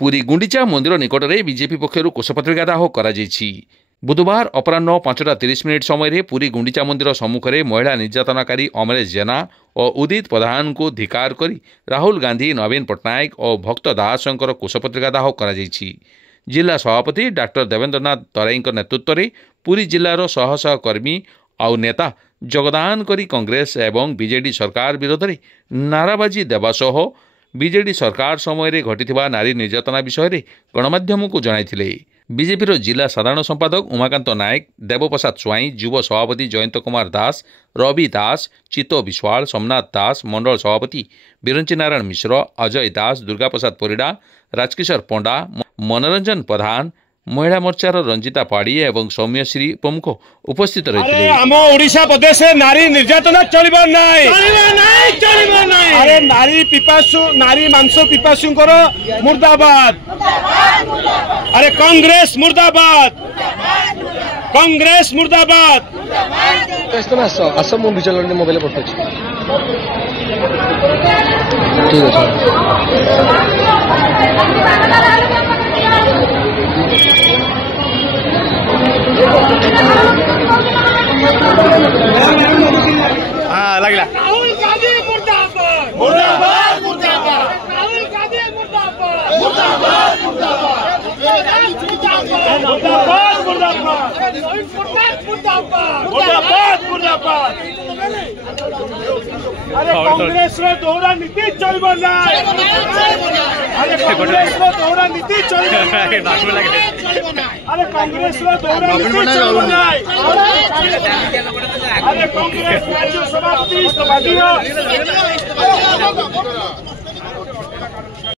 पुरी गुंडीचा मंदिर निकट में बीजेपी पक्षर कोषपत्रिका दाह कर बुधवार अपराह 5:30 समय पुरी गुंडीचा मंदिर सम्मुख में महिला निर्यातनाकारी अमरेश जेना और उदित प्रधान को धिकार कर राहुल गांधी नवीन पट्टनायक और भक्त दासंकर कोषपत्रिका दाह कर जिला सभापति डॉक्टर देवेंद्रनाथ तराई नेतृत्व में पुरी जिलार शह शह कर्मी और नेता जगदान करी कांग्रेस एवं बीजेडी सरकार विरोध में नाराबाजी देवा सह बीजेडी सरकार समय घटी नारी निर्यातना विषय में गणमाध्यम को जणाइथिले। बीजेपी जिला साधारण संपादक उमाकांत नायक, देवप्रसाद स्वाई, युव सभापति जयंत कुमार दास, रवि दास, चित्तो विश्वाल, सोमनाथ दास, मंडल सभापति बिरंची नारायण मिश्र, अजय दास, दुर्गा प्रसाद परिडा, राजकिशोर पंडा, मनोरंजन प्रधान, महिला मोर्चार रंजिता पाड़ी एवं सौम्यश्री प्रमुख उपस्थित रही। ओडिशा प्रदेश नारी निर्यातना चलिबो नाही, अरे नारी पिपासु, नारी मांस पिपासु मुर्दाबाद, अरे कांग्रेस मुर्दाबाद, कांग्रेस मुर्दाबाद। असम विचलन मोबाइल पठा ठीक हाँ लगला। राहुल गांधी मुर्दाबाद, मुर्दाबाद, मुर्दाबाद, राहुल गांधी मुर्दाबाद, मुर्दाबाद, मुर्दाबाद, मुर्दाबाद, मुर्दाबाद, मुर्दाबाद, मुर्दाबाद। अरे कांग्रेस रे दोहरा नीति चलबो नाही, अरे कांग्रेस रे दोहरा नीति चलबो नाही, अरे कांग्रेस रे दोहरा नीति चलबो नाही, अरे कांग्रेस राज्य सभापति